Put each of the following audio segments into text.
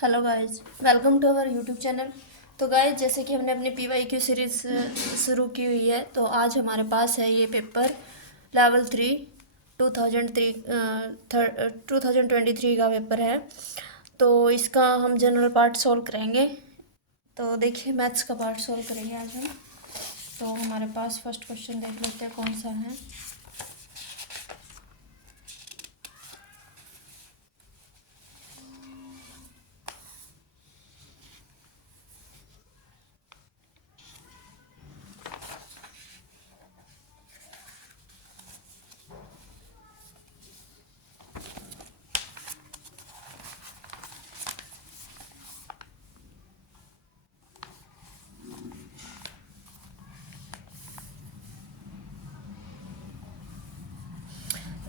Hello guys, welcome to our YouTube channel. तो guys, जैसे कि हमने अपनी PYQ सीरीज़ शुरू की हुई है, तो आज हमारे पास है ये पेपर लेवल 3 2023 का पेपर है। तो इसका हम जनरल पार्ट सॉल्व करेंगे। तो देखिए, मैथ्स का पार्ट सॉल्व करेंगे आज हम। तो हमारे पास फर्स्ट क्वेश्चन देख लेते हैं कौन सा है।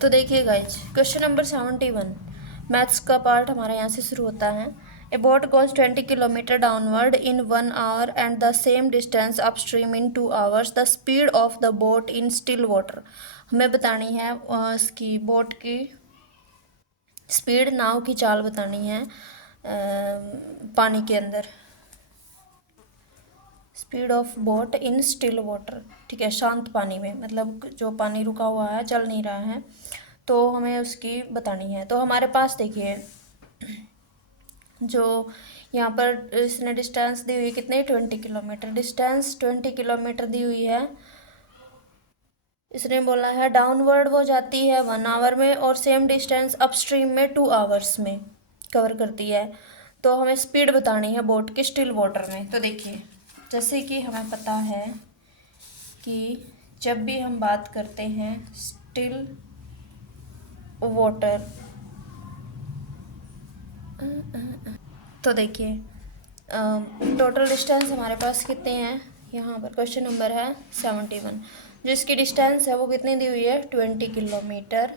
तो देखिए गाइज, क्वेश्चन नंबर 71 मैथ्स का पार्ट हमारा यहाँ से शुरू होता है। ए boat goes 20 kilometre downward in 1 our and the same distance upstream in 2 hours. The speed of the boat in still water. हमें बतानी है इसकी बोट की स्पीड, नाव की चाल बतानी है पानी के अंदर। Speed of boat in still water, ठीक है, शांत पानी में, मतलब जो पानी रुका हुआ है, चल नहीं रहा है, तो हमें उसकी बतानी है। तो हमारे पास देखिए, जो यहाँ पर इसने डिस्टेंस दी हुई कितने 20 किलोमीटर, डिस्टेंस 20 किलोमीटर दी हुई है। इसने बोला है डाउनवर्ड वो जाती है 1 आवर में और सेम डिस्टेंस अपस्ट्रीम में 2 आवर्स में कवर करती है। तो हमें स्पीड बतानी है बोट की स्टिल वाटर में। तो देखिए, जैसे कि हमें पता है कि जब भी हम बात करते हैं स्टिल वाटर, तो देखिए टोटल डिस्टेंस हमारे पास कितने हैं। यहाँ पर क्वेश्चन नंबर है 71, जो इसकी डिस्टेंस है वो कितनी दी हुई है 20 किलोमीटर।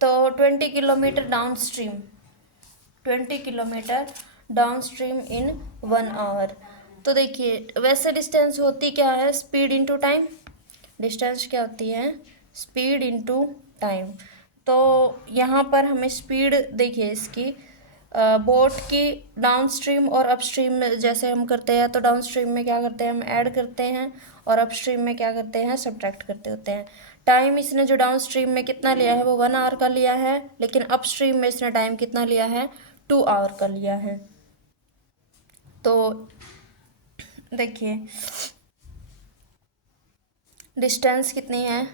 तो 20 kilometre downstream, 20 kilometre downstream in 1 hour. तो देखिए, वैसे डिस्टेंस होती क्या है, स्पीड इनटू टाइम। डिस्टेंस क्या होती है, स्पीड इनटू टाइम। तो यहाँ पर हमें स्पीड देखिए इसकी बोट की डाउन स्ट्रीम और अप स्ट्रीम में जैसे हम करते हैं, तो डाउन स्ट्रीम में क्या करते हैं, हम ऐड करते हैं, और अप स्ट्रीम में क्या करते हैं, सब्ट्रैक्ट करते होते हैं। टाइम इसने जो डाउन स्ट्रीम में कितना लिया है वो 1 आवर का लिया है, लेकिन अप स्ट्रीम में इसने टाइम कितना लिया है 2 आवर का लिया है। तो देखिए, डिस्टेंस कितनी है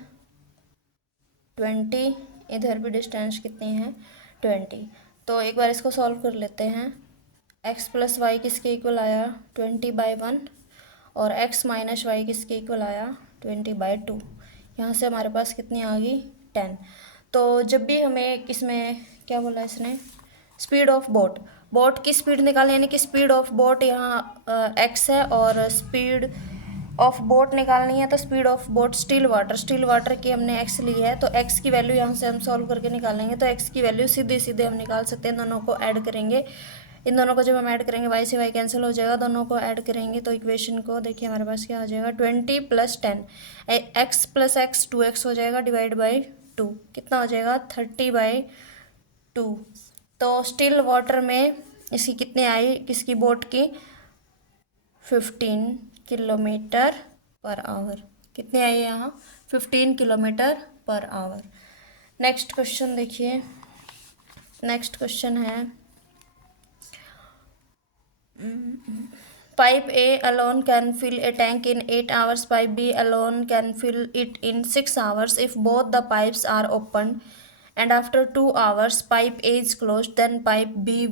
20, इधर भी डिस्टेंस कितनी है 20। तो एक बार इसको सॉल्व कर लेते हैं। x प्लस वाई किसके इक्वल आया 20/1, और x माइनस वाई किसके इक्वल आया 20/2। यहाँ से हमारे पास कितनी आ गई 10। तो जब भी हमें इसमें क्या बोला इसने, स्पीड ऑफ बोट, बोट की स्पीड निकालें, यानी कि स्पीड ऑफ बोट यहाँ x है, और स्पीड ऑफ बोट निकालनी है, तो speed of boat still water की हमने x ली है, तो x की वैल्यू यहाँ से हम सॉल्व करके निकालेंगे। तो x की वैल्यू सीधे सीधे हम निकाल सकते हैं, दोनों को ऐड करेंगे। इन दोनों को जब हम ऐड करेंगे y से y कैंसिल हो जाएगा, दोनों को ऐड करेंगे तो इक्वेशन को देखिए हमारे पास क्या हो जाएगा 20 + 10, x + x 2x हो जाएगा, डिवाइड बाई 2 कितना हो जाएगा 30/2। तो स्टिल वाटर में इसकी कितनी आई, किसकी बोट की 15 किलोमीटर पर आवर, कितनी आई यहाँ 15 kilometre per hour. Next question देखिए, नेक्स्ट क्वेश्चन है pipe A alone can fill a tank in 8 hours. Pipe B alone can fill it in 6 hours. If both the pipes are opened and after 2 hours pipe A is closed, then pipe B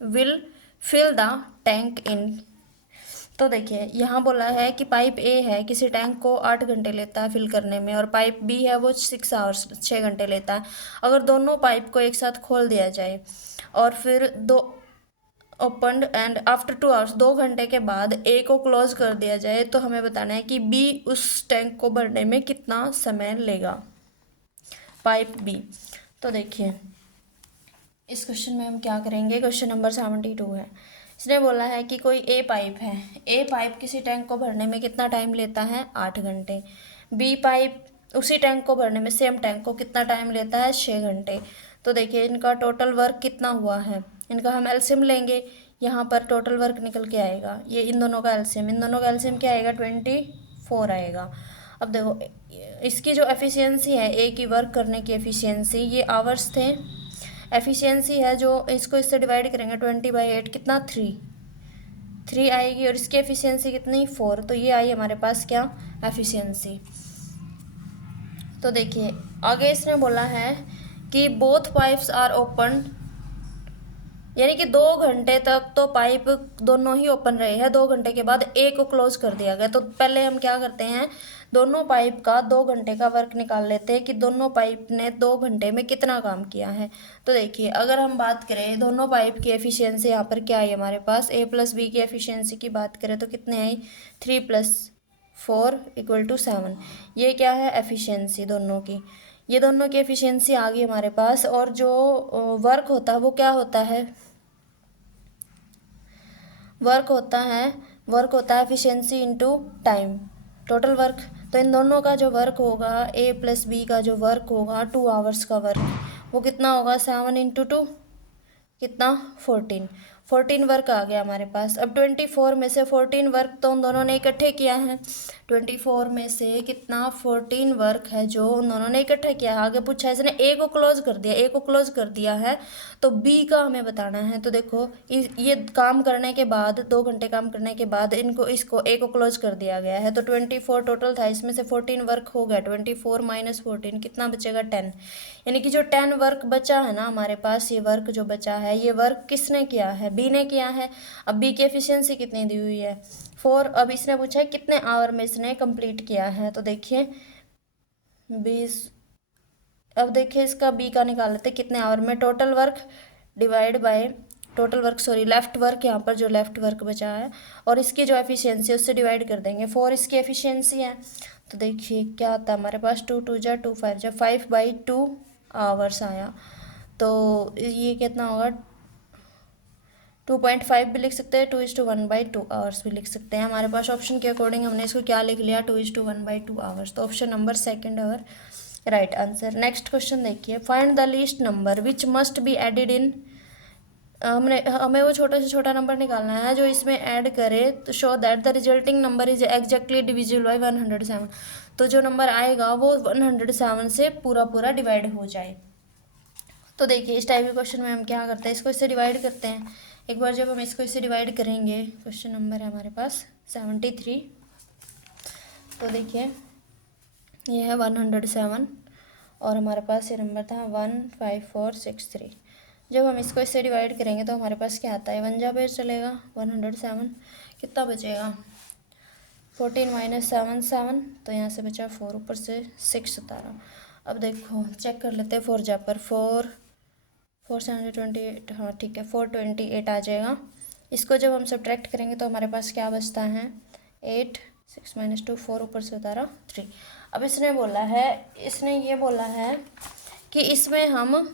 will fill the tank in। तो देखिए, यहाँ बोला है कि pipe ए है, किसी tank को 8 घंटे लेता है फिल करने में, और पाइप बी है वो 6 घंटे लेता है। अगर दोनों पाइप को एक साथ खोल दिया जाए और फिर दो ओपनड एंड आफ्टर 2 आवर्स, 2 घंटे के बाद ए को क्लोज कर दिया जाए, तो हमें बताना है कि बी उस टैंक को भरने में कितना समय लेगा, पाइप बी। तो देखिए, इस क्वेश्चन में हम क्या करेंगे, क्वेश्चन नंबर 72 है। इसने बोला है कि कोई ए पाइप है, ए पाइप किसी टैंक को भरने में कितना टाइम लेता है 8 घंटे, बी पाइप उसी टैंक को भरने में, सेम टैंक को कितना टाइम लेता है 6 घंटे। तो देखिए इनका टोटल वर्क कितना हुआ है, इनका हम एलसीएम लेंगे, यहाँ पर टोटल वर्क निकल के आएगा, ये इन दोनों का एलसीएम क्या आएगा 24 आएगा। अब देखो इसकी जो एफिशिएंसी है, ए की वर्क करने की एफिशिएंसी, ये आवर्स थे, एफिशिएंसी है जो इसको इससे डिवाइड करेंगे 20/8 कितना 3 आएगी, और इसकी एफिशिएंसी कितनी 4, तो ये आई हमारे पास क्या एफिशिएंसी। तो देखिए आगे इसने बोला है कि बोथ पाइप्स आर ओपन, यानी कि 2 घंटे तक तो पाइप दोनों ही ओपन रहे हैं, 2 घंटे के बाद ए को क्लोज कर दिया गया। तो पहले हम क्या करते हैं, दोनों पाइप का 2 घंटे का वर्क निकाल लेते हैं कि दोनों पाइप ने 2 घंटे में कितना काम किया है। तो देखिए अगर हम बात करें दोनों पाइप की एफिशिएंसी, यहाँ पर क्या आई हमारे पास, ए प्लस बी की एफिशिएंसी की बात करें तो कितने आई 3 + 4 = 7। ये क्या है एफिशिएंसी दोनों की, ये दोनों की एफिशिएंसी आ गई हमारे पास। और जो वर्क होता है वो क्या होता है, वर्क होता है efficiency into time, total work. तो इन दोनों का जो वर्क होगा, ए प्लस बी का जो वर्क होगा 2 आवर्स का वर्क, वो कितना होगा 7 × 2 कितना 14 वर्क आ गया हमारे पास। अब 24 में से 14 वर्क तो उन दोनों ने इकट्ठे किया है, 24 में से कितना 14 वर्क है जो उन दोनों ने इकट्ठा किया है। आगे पूछा है इसने ए को क्लोज कर दिया है, तो बी का हमें बताना है। तो देखो ये काम करने के बाद 2 घंटे काम करने के बाद इसको ए को क्लोज कर दिया गया है। तो 24 टोटल था, इसमें से 14 वर्क हो गया, 24 - 14 कितना बचेगा 10, यानी कि जो 10 वर्क बचा है ना हमारे पास, ये वर्क जो बचा है ये वर्क किसने किया है, बी ने किया है। अब बी की एफिशिएंसी कितनी दी हुई है 4। अब इसने पूछा है कितने आवर में इसने कंप्लीट किया है, तो देखिए 20। अब देखिए इसका बी का निकाल लेते कितने आवर में, total work divide by left work, यहाँ पर जो लेफ्ट वर्क बचा है, और इसकी जो एफिशिएंसी है उससे डिवाइड कर देंगे। 4 इसकी एफिशिएंसी है, तो देखिए क्या आता है हमारे पास 2 × 2 = 2 5 = 5/2 आवर्स आया। तो ये कितना होगा 2.5 भी लिख सकते हैं, 2:1/2 आवर्स भी लिख सकते हैं। हमारे पास ऑप्शन के अकॉर्डिंग हमने इसको क्या लिख लिया 2:1/2 आवर्स। तो ऑप्शन नंबर 2 और राइट आंसर। नेक्स्ट क्वेश्चन देखिए, find the least number which must be added इन, हमें वो छोटा से छोटा नंबर निकालना है जो इसमें ऐड करे, तो show that the resulting number is exactly divisible by 107। तो जो नंबर आएगा वो 107 से पूरा डिवाइड हो जाए। तो देखिए इस टाइप के क्वेश्चन में हम क्या करते हैं, इसको इससे डिवाइड करते हैं। एक बार जब हम इसको इससे डिवाइड करेंगे, क्वेश्चन नंबर है हमारे पास 73। तो देखिए ये है 107 और हमारे पास ये नंबर था 15463। जब हम इसको इससे डिवाइड करेंगे तो हमारे पास क्या आता है, 1 जा पेड़ चलेगा, 107 कितना बचेगा 14 - 7 7, तो यहाँ से बचा 4, ऊपर से 6 उतारा। अब देखो चेक कर लेते हैं, 4 जा पर 4 728, हाँ ठीक है 428 आ जाएगा। इसको जब हम सब्ट्रैक्ट करेंगे तो हमारे पास क्या बचता है 8 6 - 2 4, ऊपर से उतारा 3। अब इसने ये बोला है कि इसमें हम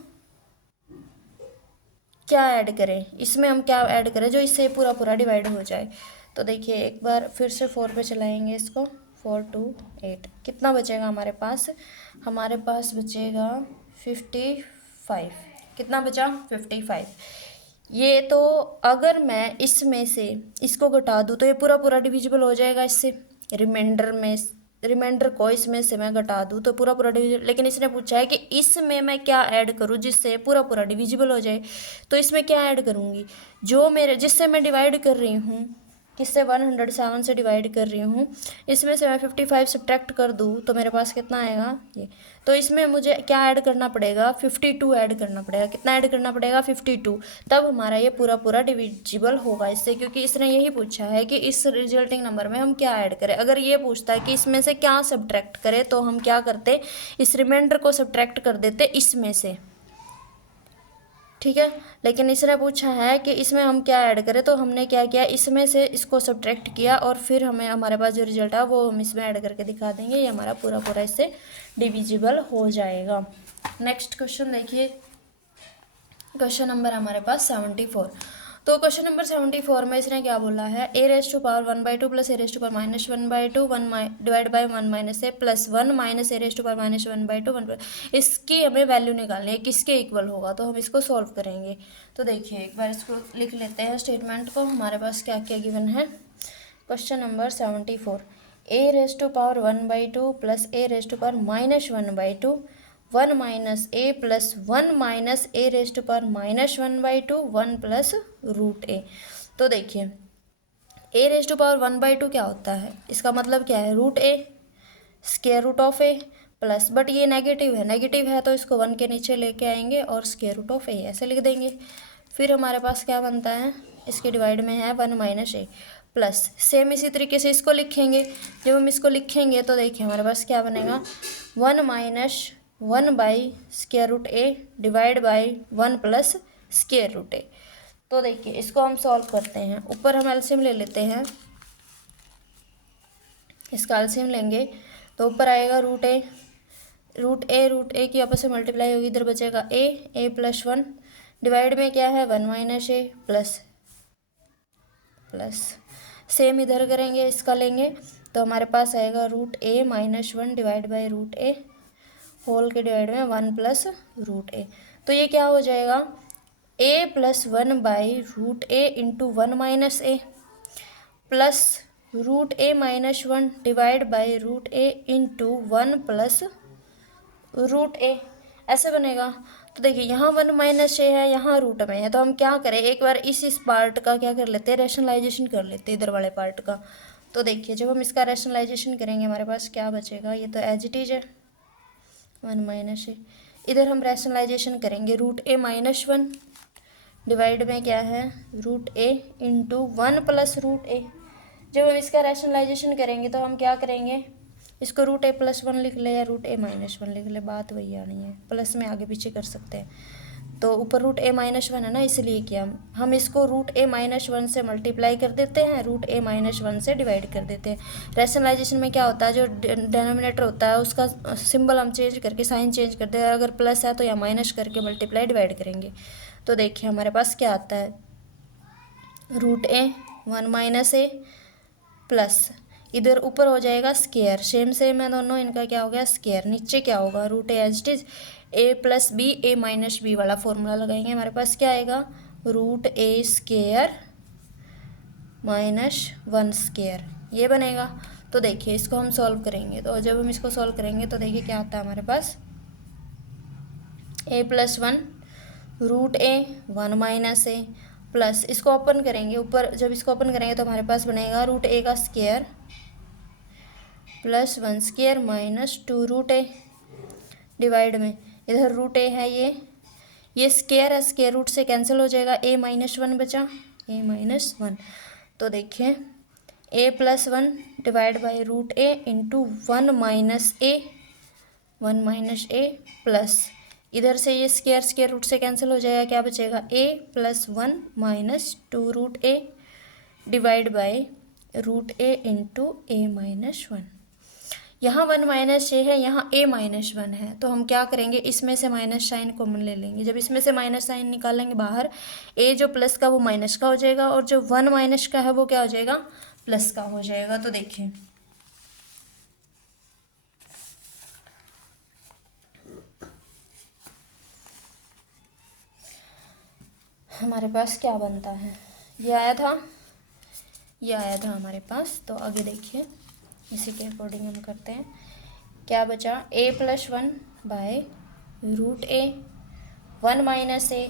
क्या ऐड करें, जो इससे पूरा डिवाइड हो जाए। तो देखिए एक बार फिर से 4 पे चलाएंगे इसको, 4 2 8 कितना बचेगा हमारे पास बचेगा 55। कितना बचा 55। ये तो अगर मैं इसमें से इसको घटा दूँ तो ये पूरा डिविजिबल हो जाएगा इससे, रिमाइंडर को इसमें से मैं घटा दूँ तो पूरा डिविजिबल। लेकिन इसने पूछा है कि इसमें मैं क्या ऐड करूँ जिससे पूरा डिविजिबल हो जाए। तो इसमें क्या ऐड करूँगी, जिससे मैं डिवाइड कर रही हूँ, किससे 107 से डिवाइड कर रही हूँ, इसमें से मैं 55 सब्ट्रैक्ट कर दूँ तो मेरे पास कितना आएगा ये। तो इसमें मुझे क्या ऐड करना पड़ेगा 52 ऐड करना पड़ेगा। कितना ऐड करना पड़ेगा 52, तब हमारा ये पूरा डिविजिबल होगा इससे, क्योंकि इसने यही पूछा है कि इस रिजल्टिंग नंबर में हम क्या ऐड करें। अगर ये पूछता है कि इसमें से क्या सब्ट्रैक्ट करें तो हम क्या करते, इस रिमाइंडर को सब्ट्रैक्ट कर देते इसमें से, ठीक है। लेकिन इसने पूछा है कि इसमें हम क्या ऐड करें, तो हमने क्या किया इसमें से इसको सब्ट्रैक्ट किया और फिर हमारे पास जो रिजल्ट है वो हम इसमें ऐड करके दिखा देंगे, ये हमारा पूरा इससे डिविजिबल हो जाएगा। नेक्स्ट क्वेश्चन देखिए, क्वेश्चन नंबर हमारे पास 74। तो क्वेश्चन नंबर 74 में इसने क्या बोला है, A raise to power 1/2 plus A raise to power minus 1/2 divide by 1 minus A plus 1 minus A raise to power minus 1/2 1, इसकी हमें वैल्यू निकालनी है, किसके इक्वल होगा। तो हम इसको सॉल्व करेंगे। तो देखिए एक बार इसको लिख लेते हैं स्टेटमेंट को, हमारे पास क्या क्या गिवन है। Question number 74, A raise to power 1/2 plus A raise to power minus 1/2 1 minus A plus 1 minus A raise to power minus 1/2 1 plus root A. तो देखिए ए रेस टू पावर 1/2 क्या होता है, इसका मतलब क्या है, root A square root of A plus, but ये नेगेटिव है तो इसको 1 के नीचे लेके आएंगे और स्क्वायर रूट ऑफ ए ऐसे लिख देंगे। फिर हमारे पास क्या बनता है, इसके डिवाइड में है 1 माइनस ए प्लस, सेम इसी तरीके से इसको लिखेंगे। जब हम इसको लिखेंगे तो देखिए हमारे पास क्या बनेगा, 1 minus 1 by square root A divide by 1 plus square root A. तो देखिए इसको हम सॉल्व करते हैं। ऊपर हम एलसीएम ले लेते हैं, इसका एलसीएम लेंगे तो ऊपर आएगा रूट ए की आपस में मल्टीप्लाई होगी, इधर बचेगा ए प्लस 1 डिवाइड में क्या है 1 माइनस ए प्लस सेम इधर करेंगे, इसका लेंगे तो हमारे पास आएगा root A minus 1 divide by root A whole के डिवाइड में 1 प्लस रूट ए। तो ये क्या हो जाएगा, A plus 1 by root A into 1 minus A plus root A minus 1 divide by root A into 1 plus root A, ऐसे बनेगा। तो देखिए यहाँ 1 माइनस ए है, यहाँ रूट में है, तो हम क्या करें, एक बार इस पार्ट का क्या कर लेते हैं, रैशनलाइजेशन कर लेते हैं इधर वाले पार्ट का। तो देखिए जब हम इसका रैशनलाइजेशन करेंगे हमारे पास क्या बचेगा, ये तो एज इट इज है 1 माइनस ए, इधर हम रैशनलाइजेशन करेंगे रूट ए माइनस 1 डिवाइड में क्या है root A into 1 plus root ए। जब हम इसका रैशनलाइजेशन करेंगे तो हम क्या करेंगे, इसको रूट ए प्लस 1 लिख ले या रूट ए माइनस 1 लिख ले, बात वही आनी है, प्लस में आगे पीछे कर सकते हैं। तो ऊपर रूट ए माइनस 1 है ना, इसलिए किया हम इसको रूट ए माइनस 1 से मल्टीप्लाई कर देते हैं, रूट ए माइनस 1 से डिवाइड कर देते हैं। रैशनलाइजेशन में क्या होता है, जो डिनोमिनेटर होता है उसका सिंबल हम चेंज करके साइन चेंज करते हैं, अगर प्लस है तो या माइनस करके मल्टीप्लाई डिवाइड करेंगे। तो देखिए हमारे पास क्या आता है, root A 1 minus A plus इधर ऊपर हो जाएगा स्क्वायर, सेम है दोनों, इनका क्या हो गया स्क्वायर, नीचे क्या होगा root A as it is A plus B A minus B वाला फॉर्मूला लगाएंगे, हमारे पास क्या आएगा root A square minus 1 square, ये बनेगा। तो देखिए इसको हम सॉल्व करेंगे, तो जब हम इसको सॉल्व करेंगे तो देखिए क्या आता है हमारे पास, ए plus 1 root A 1 minus A plus, इसको ओपन करेंगे ऊपर, जब इसको ओपन करेंगे तो हमारे पास बनेगा रूट ए का square plus 1 square minus 2 root A divide में इधर रूट ए है, ये स्क्वायर है, स्क्वायर रूट से कैंसिल हो जाएगा, ए माइनस 1 बचा, ए माइनस 1। तो देखिए A plus 1 divide by root A into 1 minus A plus इधर से ये स्क्वायर रूट से कैंसिल हो जाएगा, क्या बचेगा A plus 1 minus 2 root A divide by root A into A minus 1। यहाँ 1 माइनस ए है, यहाँ ए माइनस 1 है, तो हम क्या करेंगे, इसमें से माइनस साइन कॉमन ले लेंगे। जब इसमें से माइनस साइन निकालेंगे बाहर, ए जो प्लस का वो माइनस का हो जाएगा और जो 1 माइनस का है वो क्या हो जाएगा प्लस का हो जाएगा। तो देखिए हमारे पास क्या बनता है, ये आया था हमारे पास। तो आगे देखिए इसी के अकॉर्डिंग हम करते हैं, क्या बचा A plus 1 by root A 1 minus A,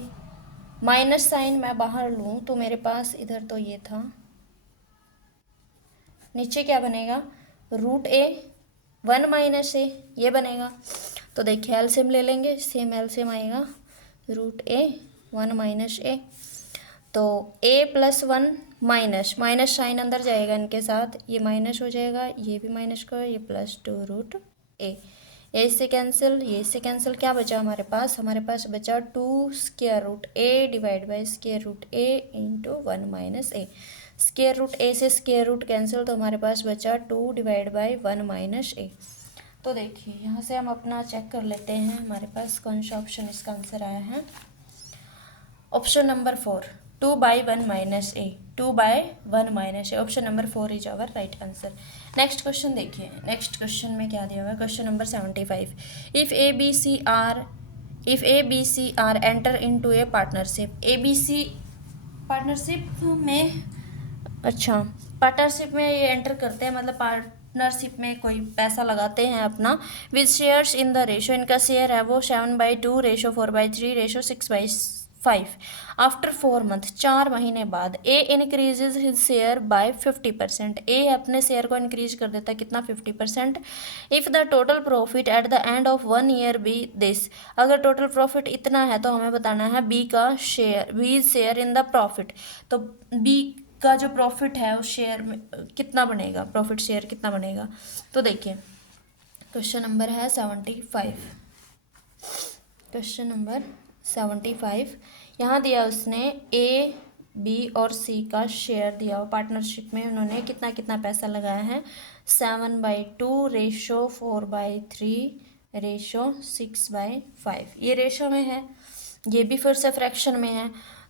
minus sign मैं बाहर लूँ तो मेरे पास इधर तो ये था, नीचे क्या बनेगा रूट ए 1 माइनस ए, ये बनेगा। तो देखिए एलसीएम ले लेंगे, सेम एलसीएम आएगा रूट ए 1 माइनस ए, तो ए प्लस 1 माइनस साइन अंदर जाएगा इनके साथ, ये माइनस हो जाएगा, ये भी माइनस का, ये प्लस 2 रूट ए से कैंसिल, ये से कैंसिल, क्या बचा हमारे पास बचा 2 square root A divide by square root A into 1 minus A, square root A से स्क्वायर रूट कैंसिल, तो हमारे पास बचा 2 डिवाइड बाई 1 माइनस ए। तो देखिए यहाँ से हम अपना चेक कर लेते हैं हमारे पास कौन सा ऑप्शन इसका आंसर आया है। Option number 4 2/1 - a, 2/1 - a, option number 4 is our right answer. Next question देखिए, नेक्स्ट क्वेश्चन में क्या दिया हुआ है, question number 75। If A B C are enter into a partnership, A B C partnership में, अच्छा पार्टनरशिप में ये एंटर करते हैं, मतलब पार्टनरशिप में कोई पैसा लगाते हैं अपना, with shares in the ratio, इनका शेयर है वो 7/2 रेशो 4/3 रेशो 6/5। आफ्टर 4 मंथ, 4 महीने बाद, A increases his share by 50%, A अपने शेयर को इंक्रीज कर देता है कितना, 50%। If the total profit at the end of 1 year be this, अगर टोटल प्रॉफिट इतना है तो हमें बताना है बी का share, B share in the profit, तो बी का जो प्रॉफिट है उस शेयर में कितना बनेगा, प्रॉफिट शेयर कितना बनेगा। तो देखिए क्वेश्चन नंबर है 75, क्वेश्चन नंबर 75, यहाँ दिया उसने ए बी और सी का शेयर दिया, पार्टनरशिप में उन्होंने कितना कितना पैसा लगाया है, 7/2 रेशो 4/3 रेशो 6/5, ये रेशो में है, ये भी फिर से फ्रैक्शन में है।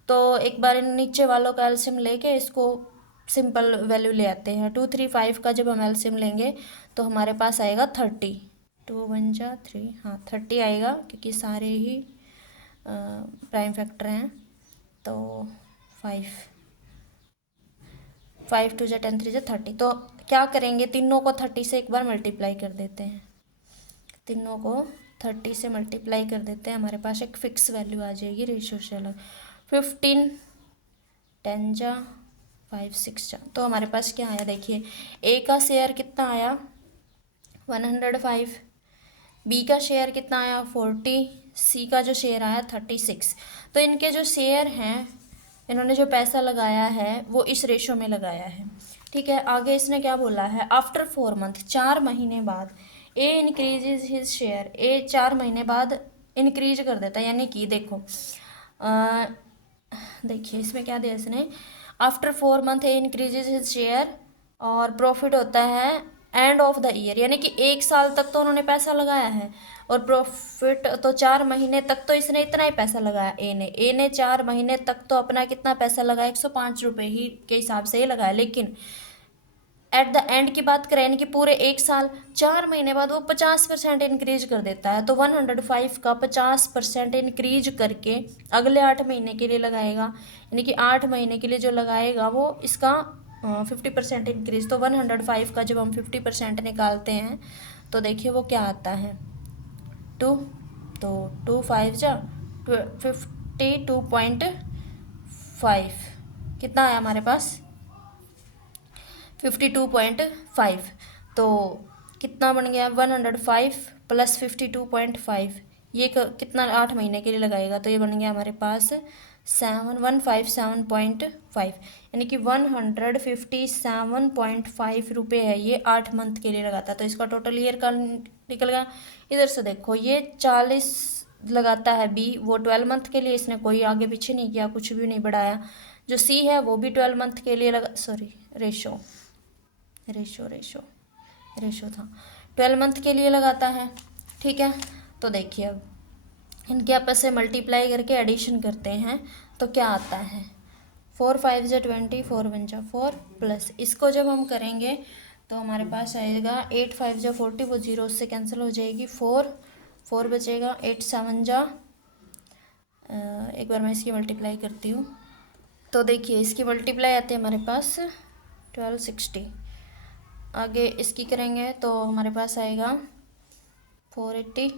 तो एक बार इन नीचे वालों का एलसीएम लेके इसको सिंपल वैल्यू ले आते हैं। 235 का जब हम एलसीएम लेंगे तो हमारे पास आएगा 30, 2 1 3, हाँ 30 आएगा, क्योंकि सारे ही प्राइम फैक्टर हैं। तो 5 2 10 3 30, तो क्या करेंगे, तीनों को 30 से एक बार मल्टीप्लाई कर देते हैं, तीनों को 30 से मल्टीप्लाई कर देते हैं, हमारे पास एक फिक्स वैल्यू आ जाएगी रेशियो से अलग। 15 10 जा 5 6 जा, तो हमारे पास क्या आया, देखिए ए का शेयर कितना आया 105, बी का शेयर कितना आया 40, सी का जो शेयर आया 36। तो इनके जो शेयर हैं, इन्होंने जो पैसा लगाया है वो इस रेशो में लगाया है, ठीक है। आगे इसने क्या बोला है, आफ्टर 4 मंथ, 4 महीने बाद, ए इंक्रीजेज हिज शेयर, ए 4 महीने बाद इंक्रीज कर देता है, यानी कि देखो देखिए इसमें क्या दिया इसने, आफ्टर 4 मंथ ए इंक्रीजेज हिज शेयर, और प्रॉफिट होता है एंड ऑफ द ईयर, यानी कि 1 साल तक तो उन्होंने पैसा लगाया है, और प्रॉफिट तो 4 महीने तक तो इसने इतना ही पैसा लगाया, ए ने 4 महीने तक तो अपना कितना पैसा लगाया, 105 रुपये ही के हिसाब से ही लगाया, लेकिन एट द एंड की बात करें, यानी कि पूरे 1 साल, 4 महीने बाद वो 50% इंक्रीज कर देता है, तो 105 का 50% इंक्रीज करके अगले 8 महीने के लिए लगाएगा, यानी कि 8 महीने के लिए जो लगाएगा वो इसका 50% इंक्रीज, तो 105 का जब हम 50% निकालते हैं तो देखिए वो क्या आता है 2, तो 2 5 जा 52.5, कितना आया हमारे पास 52.5, तो कितना बन गया 105 + 52.5, ये कितना 8 महीने के लिए लगाएगा, तो ये बन गया हमारे पास 157.5, यानी कि 157.5 रुपये है, ये 8 मंथ के लिए लगाता है। तो इसका टोटल ईयर का निकल गया। इधर से देखो ये 40 लगाता है बी, वो 12 मंथ के लिए, इसने कोई आगे पीछे नहीं किया, कुछ भी नहीं बढ़ाया। जो सी है वो भी 12 मंथ के लिए लगा, सॉरी रेशो था, 12 मंथ के लिए लगाता है, ठीक है। तो देखिए अब इनके आपस से मल्टीप्लाई करके एडिशन करते हैं तो क्या आता है, 4 5 जा 20, 4 1 जा 4, प्लस इसको जब हम करेंगे तो हमारे पास आएगा 8 5 जा 40, वो 0 उससे कैंसिल हो जाएगी, 4 बचेगा, 8 7 जा, एक बार मैं इसकी मल्टीप्लाई करती हूँ, तो देखिए इसकी मल्टीप्लाई आती है हमारे पास 1260, आगे इसकी करेंगे तो हमारे पास आएगा 480,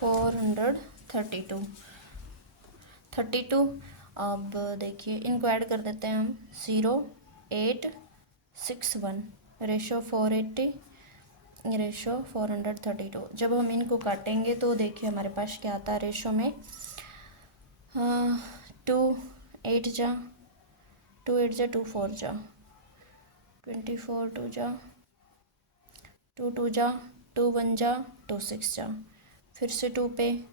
432। अब देखिए इनको ऐड कर देते हैं हम, 0861 रेशो 480 रेशो 432। जब हम इनको काटेंगे तो देखिए हमारे पास क्या आता है रेशो में, 2 8 जा 2 8 जा 2 4 जा 24, 2 जा 2 2 जा 2 1 जा 2 6 जा, फिर से 2 पे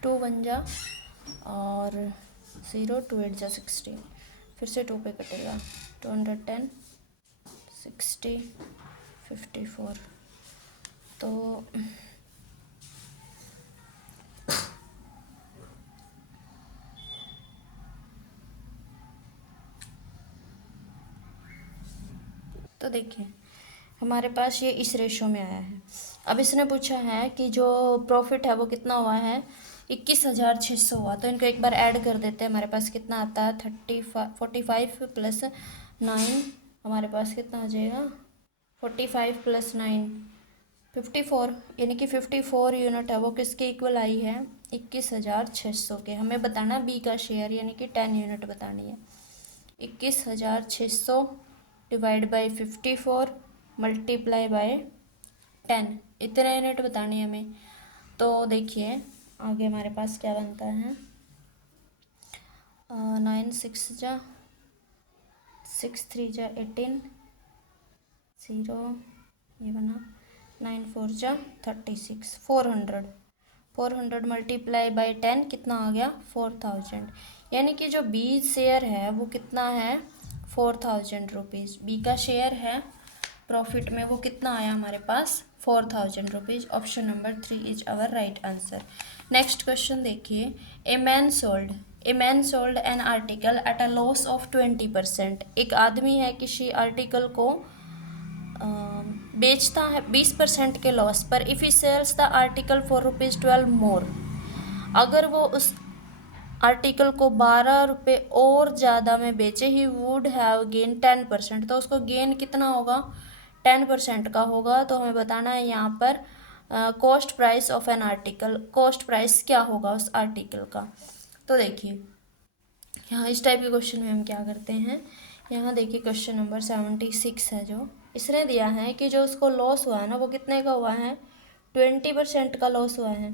2 1 जा और 0 2 8 जा 16, फिर से 2 पे कटेगा, 210, 60, 54। तो देखिए हमारे पास ये इस रेशो में आया है। अब इसने पूछा है कि जो प्रॉफिट है वो कितना हुआ है, 21,600 हुआ। तो इनको एक बार ऐड कर देते हैं। हमारे पास कितना आता है, 45 प्लस 9, हमारे पास कितना आ जाएगा, 45 प्लस 9, 54। यानी कि 54 यूनिट है वो किसके इक्वल आई है, 21,600 के। हमें बताना बी का शेयर, यानी कि 10 यूनिट बतानी है। 21,600 डिवाइड बाई 54 मल्टीप्लाई बाय 10, इतने यूनिट बतानी है हमें। तो देखिए आगे हमारे पास क्या बनता है, 9 6 जा 6 3 जा 18, 0 ये बना, 9 4 जा 36, 400 मल्टीप्लाई बाई 10 कितना आ गया, 4000। यानी कि जो बी शेयर है वो कितना है, 4000 रुपीज़। बी का शेयर है प्रॉफिट में, वो कितना आया हमारे पास, 4000 rupees. Option number 3 is our right answer. Next question देखिए, a man sold an article at a loss of 20%। एक आदमी है किसी आर्टिकल को बेचता है 20% के लॉस पर। If he sells the article for ₹12 more, अगर वो उस आर्टिकल को 12 रुपये और ज़्यादा में बेचे, ही वुड हैव गेन 10%। तो उसको गेन कितना होगा, 10% का होगा। तो हमें बताना है यहाँ पर cost price of an article, cost price क्या होगा उस आर्टिकल का। तो देखिए यहाँ इस टाइप के क्वेश्चन में हम क्या करते हैं, यहाँ देखिए क्वेश्चन नंबर 76 है, जो इसने दिया है कि जो उसको लॉस हुआ है ना वो कितने का हुआ है, 20% का लॉस हुआ है।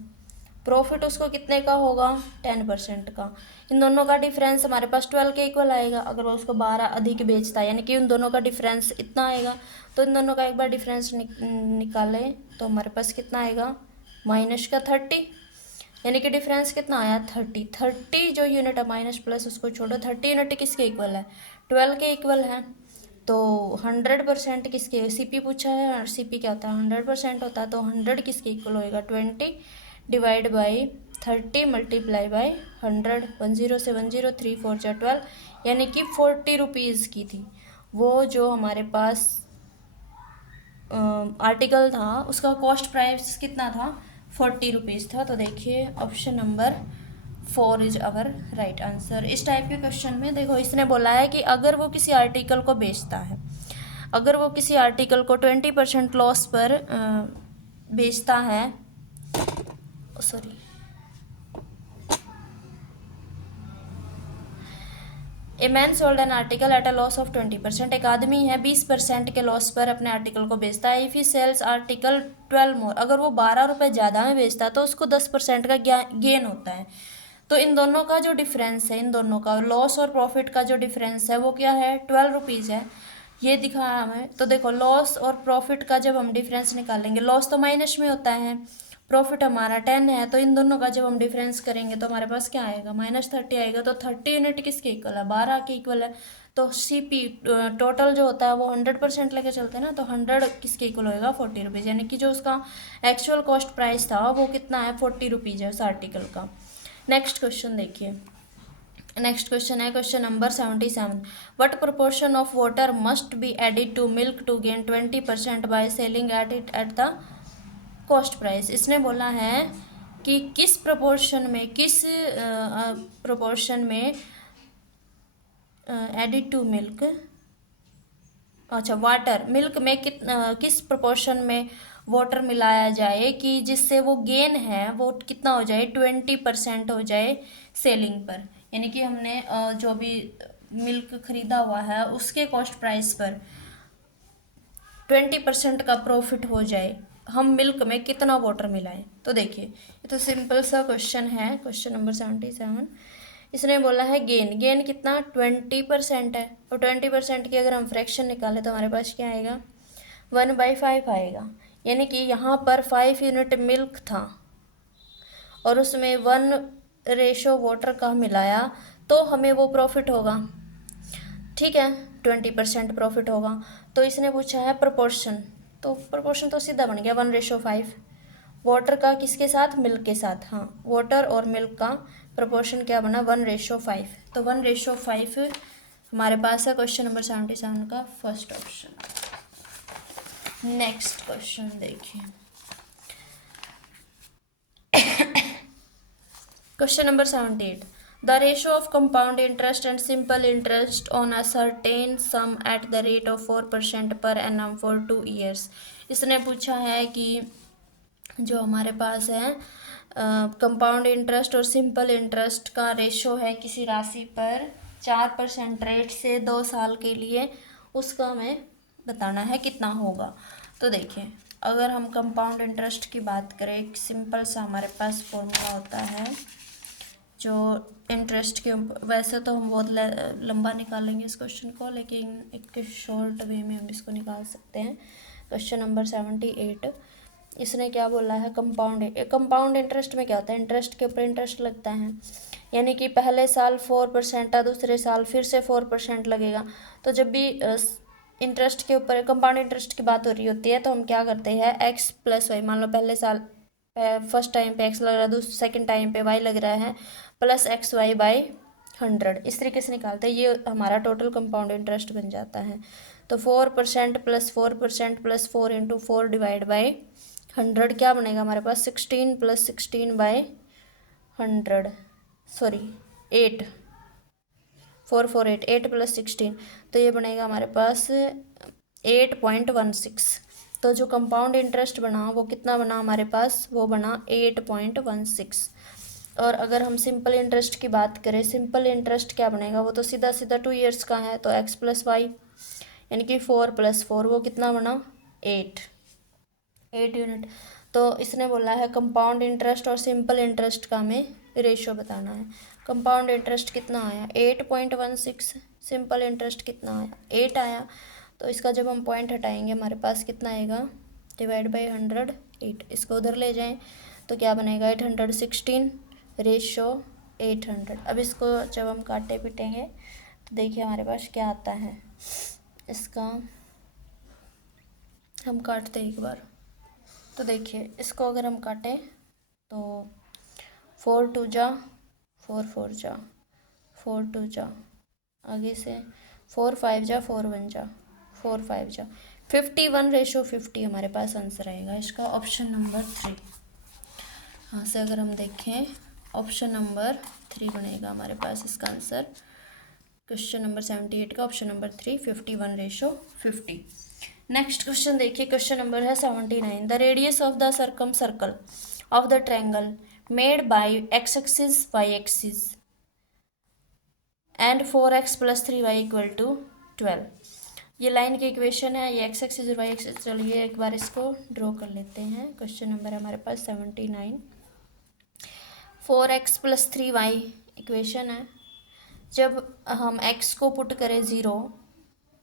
प्रॉफिट उसको कितने का होगा, 10% का। इन दोनों का डिफरेंस हमारे पास 12 के इक्वल आएगा। अगर वो उसको 12 अधिक बेचता है, यानी कि उन दोनों का डिफरेंस इतना आएगा। तो इन दोनों का एक बार डिफरेंस निकालें तो हमारे पास कितना आएगा, माइनस का 30। यानी कि डिफरेंस कितना आया, 30 जो यूनिट है माइनस प्लस उसको छोड़ो, 30 यूनिट किसके इक्वल है, 12 के इक्वल है। तो 100% किसके, सीपी पूछा है और सीपी क्या होता है, 100% होता है। तो 100 किसके इक्वल होएगा, 20 डिवाइड बाई 30 मल्टीप्लाई बाई 100, 10 से 10, 3 4 जा 12, यानी कि 40 रुपीज़ की थी वो जो हमारे पास आर्टिकल था, उसका कॉस्ट प्राइस कितना था, 40 रुपीज़ था। तो देखिए option number 4 is our right answer. इस टाइप के क्वेश्चन में देखो इसने बोला है कि अगर वो किसी आर्टिकल को बेचता है, अगर वो किसी आर्टिकल को 20% लॉस पर बेचता है, sorry A man sold an article at a loss of 20%। एक आदमी है 20% के लॉस पर अपने आर्टिकल को बेचता है। If he sales article 12 more, अगर वो 12 रुपये ज़्यादा में बेचता है तो उसको 10% का गेन होता है। तो इन दोनों का जो डिफरेंस है, इन दोनों का लॉस और प्रॉफिट का जो डिफरेंस है वो क्या है, 12 रुपीज़ है। ये दिखाया हमें। तो देखो लॉस और प्रॉफिट का जब हम डिफरेंस निकालेंगे, लॉस तो माइनस में होता है, प्रॉफिट हमारा 10 है, तो इन दोनों का जब हम डिफरेंस करेंगे तो हमारे पास क्या आएगा, -30 आएगा। तो 30 यूनिट किसके इक्वल है, 12 के इक्वल है। तो सीपी टोटल जो होता है वो 100% लेके चलते हैं ना, तो 100 किसके इक्वल होएगा, 40 रुपीज़। यानी कि जो उसका एक्चुअल कॉस्ट प्राइस था वो कितना है, 40 रुपीज़ है उस आर्टिकल का। नेक्स्ट क्वेश्चन देखिए, नेक्स्ट क्वेश्चन है question number 77। What proportion of water must be added to milk to gain 20% by selling at it at the cost price. इसने बोला है कि किस प्रोपोर्शन में, किस प्रोपोर्शन में एडिड टू मिल्क, अच्छा वाटर, मिल्क में किस प्रोपोर्शन में वाटर मिलाया जाए कि जिससे वो गेन है वो कितना हो जाए, 20% हो जाए सेलिंग पर। यानी कि हमने जो भी मिल्क खरीदा हुआ है उसके कॉस्ट प्राइस पर 20% का प्रॉफिट हो जाए, हम मिल्क में कितना वाटर मिलाएं। तो देखिए ये तो सिंपल सा क्वेश्चन है, क्वेश्चन नंबर 77। इसने बोला है गेन कितना, 20% है। और 20% की अगर हम फ्रैक्शन निकालें तो हमारे पास क्या आएगा, 1/5 आएगा। यानी कि यहाँ पर 5 यूनिट मिल्क था और उसमें 1 रेशो वाटर का मिलाया, तो हमें वो प्रॉफिट होगा। ठीक है, 20% प्रॉफिट होगा। तो इसने पूछा है प्रोपोर्शन, तो प्रोपोर्शन तो सीधा बन गया 1:5। वाटर का किसके साथ, मिल्क के साथ, हाँ वाटर और मिल्क का प्रोपोर्शन क्या बना 1:5। तो 1:5 हमारे पास है क्वेश्चन नंबर 77 का फर्स्ट ऑप्शन। नेक्स्ट क्वेश्चन देखिए, question number 78, the ratio of compound interest and simple interest on a certain some at the rate of 4% per annum for 2 years. इसने पूछा है कि जो हमारे पास है कंपाउंड इंटरेस्ट और सिंपल इंटरेस्ट का रेशो है किसी राशि पर 4% रेट से 2 साल के लिए, उसका हमें बताना है कितना होगा। तो देखिए, अगर हम कंपाउंड इंटरेस्ट की बात करें, एक सिंपल सा हमारे पास फॉर्मूला होता है जो इंटरेस्ट के, वैसे तो हम बहुत लंबा निकालेंगे इस क्वेश्चन को, लेकिन एक शॉर्ट वे में हम इसको निकाल सकते हैं। क्वेश्चन नंबर 78, इसने क्या बोला है, कंपाउंड इंटरेस्ट में क्या होता है, इंटरेस्ट के ऊपर इंटरेस्ट लगता है, यानी कि पहले साल 4% था, दूसरे साल फिर से 4% लगेगा। तो जब भी इंटरेस्ट के ऊपर कंपाउंड इंटरेस्ट की बात हो रही होती है तो हम क्या करते हैं, एक्स प्लस वाई, मान लो पहले साल फर्स्ट टाइम पे एक्स लग रहा है, दूसरे सेकेंड टाइम पे वाई लग रहा है, प्लस एक्स वाई बाई 100, इस तरीके से निकालते हैं, ये हमारा टोटल कंपाउंड इंटरेस्ट बन जाता है। तो 4% plus 4% plus 4 into 4 divide by 100 क्या बनेगा हमारे पास, 16 प्लस 16 बाई 100, सॉरी 8, 4 4 8, 8 प्लस 16, तो ये बनेगा हमारे पास 8.16। तो जो कंपाउंड इंटरेस्ट बना वो कितना बना हमारे पास, वो बना 8.16। और अगर हम सिंपल इंटरेस्ट की बात करें, सिंपल इंटरेस्ट क्या बनेगा, वो तो सीधा सीधा 2 ईयर्स का है, तो एक्स प्लस वाई यानी कि 4 प्लस 4, वो कितना बना 8 यूनिट। तो इसने बोला है कंपाउंड इंटरेस्ट और सिंपल इंटरेस्ट का हमें रेशियो बताना है। कंपाउंड इंटरेस्ट कितना आया 8.16, सिंपल इंटरेस्ट कितना आया 8 आया। तो इसका जब हम पॉइंट हटाएंगे हमारे पास कितना आएगा, डिवाइड बाई 100, 8, इसको उधर ले जाएं तो क्या बनेगा 816 रेशो 800। अब इसको जब हम काटे पीटेंगे तो देखिए हमारे पास क्या आता है, इसका हम काटते एक बार, तो देखिए इसको अगर हम काटें तो 4 2 जा 4 4 जा 4 2 जा, आगे से 4 5 जा 4 1 जा 4 5 जा, 51:50 हमारे पास आंसर आएगा इसका, ऑप्शन नंबर 3। हाँ से अगर हम देखें ऑप्शन नंबर 3 बनेगा हमारे पास इसका आंसर, क्वेश्चन नंबर 78 का ऑप्शन नंबर 3, 51:50। नेक्स्ट क्वेश्चन देखिए, क्वेश्चन नंबर है 79, the radius of the circum circle of the triangle made by X axis Y axis and 4x + 3y = 12। ये लाइन की इक्वेशन है, ये एक्स एक्सिस और Y axis. चलिए एक बार इसको ड्रॉ कर लेते हैं। क्वेश्चन नंबर है हमारे पास 79, 4x + 3y इक्वेशन है। जब हम x को पुट करें 0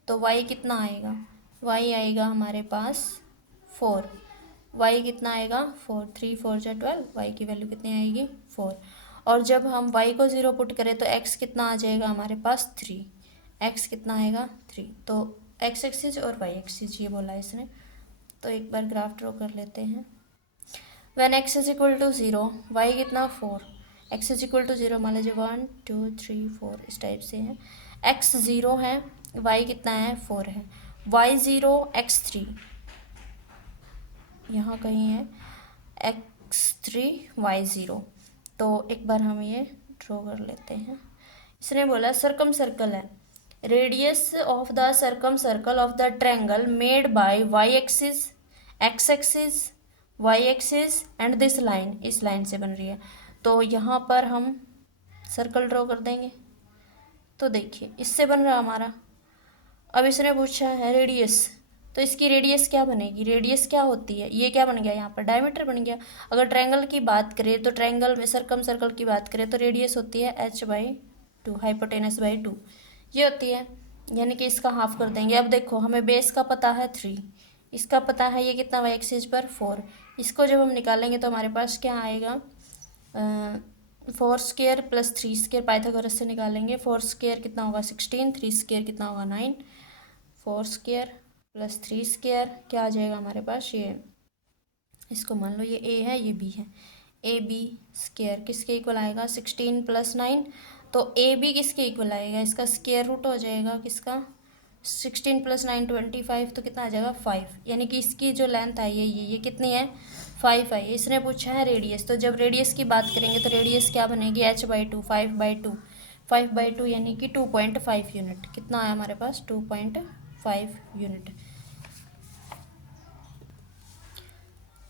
तो y कितना आएगा, y आएगा हमारे पास 4, y कितना आएगा 4, 3 4 जा 12, y की वैल्यू कितनी आएगी 4। और जब हम y को 0 पुट करें तो x कितना आ जाएगा हमारे पास 3, x कितना आएगा 3। तो x एक्सिस और y एक्सिस ये बोला इसने, तो एक बार ग्राफ ड्रॉ कर लेते हैं। व्हेन x = 0, y कितना 4, x = 0 मान लीजिए 1 2 3 4 इस टाइप से है, x 0 है, y कितना है 4 है, y 0 x 3 यहाँ कहीं है, x 3 y 0। तो एक बार हम ये ड्रॉ कर लेते हैं। इसने बोला सर्कम सर्कल है, radius of the circum circle of the triangle made bye y axis, x axis, y axis and this line, इस लाइन से बन रही है। तो यहाँ पर हम सर्कल ड्रॉ कर देंगे। तो देखिए इससे बन रहा हमारा। अब इसने पूछा है रेडियस, तो इसकी रेडियस क्या बनेगी, रेडियस क्या होती है, ये क्या बन गया यहाँ पर डायमीटर बन गया। अगर ट्रायंगल की बात करें तो ट्रायंगल में सर्कम सर्कल की बात करें तो रेडियस होती है h/2, हाइपोटेनस बाई 2 ये होती है, यानी कि इसका हाफ कर देंगे। अब देखो हमें बेस का पता है 3, इसका पता है ये कितना y एक्सिस पर 4, इसको जब हम निकालेंगे तो हमारे पास क्या आएगा 4 स्क्वायर प्लस 3 स्क्वायर पाइथागोरस से निकालेंगे। 4 स्क्वायर कितना होगा 16, 3 स्क्वायर कितना होगा 9। 4 स्क्वायर प्लस 3 स्क्वायर क्या आ जाएगा हमारे पास, ये इसको मान लो ये ए है ये बी है, ए बी स्क्वायर किसके इक्वल आएगा 16 प्लस 9। तो ए बी किसके इक्वल आएगा, इसका स्क्वायर रूट हो जाएगा किसका 16 प्लस 9 25, तो कितना आ जाएगा 5। यानी कि इसकी जो लेंथ आई है ये कितनी है 5 आई है। इसने पूछा है रेडियस, तो जब रेडियस की बात करेंगे तो रेडियस क्या बनेगी h/2 5/2 5/2 यानी कि 2.5 यूनिट। कितना आया हमारे पास 2.5 यूनिट।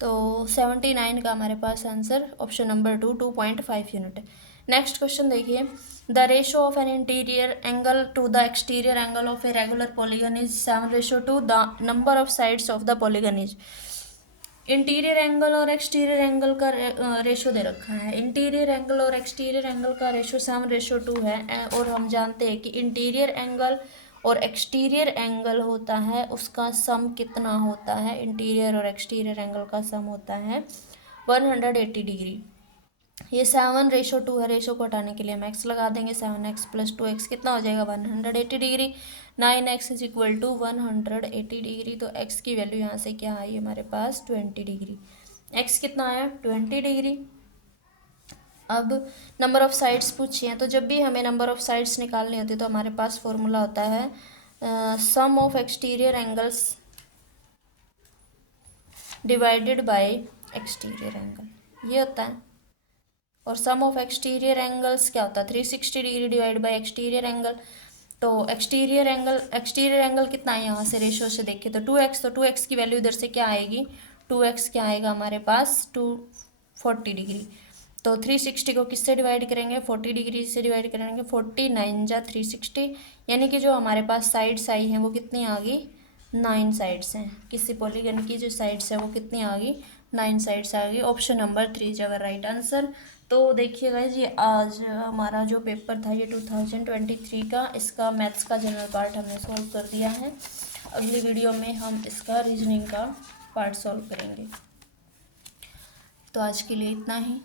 तो 79 का हमारे पास answer option number 2 2.5 unit. Next question देखिए, the ratio of an interior angle to the exterior angle of a regular polygon is 7:2, the number of sides of the polygon is. Interior angle और exterior angle का ratio दे रखा है। Interior angle और exterior angle का ratio 7:2 है, और हम जानते हैं कि इंटीरियर एंगल और एक्सटीरियर एंगल होता है उसका सम कितना होता है, इंटीरियर और एक्सटीरियर एंगल का सम होता है 180 डिग्री। ये 7:2 है, रेशो को हटाने के लिए हम x लगा देंगे। 7x प्लस 2x कितना हो जाएगा 180 degree. 9x is equal to 180 degree. तो x की वैल्यू यहाँ से क्या आई हमारे पास 20 डिग्री। x कितना आया 20 डिग्री। अब नंबर ऑफ साइड्स पूछिए, तो जब भी हमें नंबर ऑफ साइड्स निकालनी होती है तो हमारे पास फॉर्मूला होता है sum of exterior angles divided by exterior angle, ये होता है। और सम ऑफ एक्सटीरियर एंगल्स क्या होता है 360 degree divide by exterior angle. तो एक्सटीरियर एंगल कितना है यहाँ से रेशो से देखें तो 2x, तो 2x की वैल्यू इधर से क्या आएगी 2x क्या आएगा हमारे पास 240 डिग्री। तो 360 को किससे डिवाइड करेंगे 40 डिग्री से डिवाइड करेंगे। 40 9 जा 360, यानी कि जो हमारे पास साइड्स आई हैं वो कितनी आ गई 9 साइड्स हैं। किसी पॉलीगन की जो साइड्स है वो कितनी आ गई 9 साइड्स आ गई। Option number 3 is our right answer. तो देखिएगा जी, आज हमारा जो पेपर था ये 2023 का, इसका मैथ्स का जनरल पार्ट हमने सॉल्व कर दिया है। अगली वीडियो में हम इसका रीजनिंग का पार्ट सॉल्व करेंगे। तो आज के लिए इतना ही।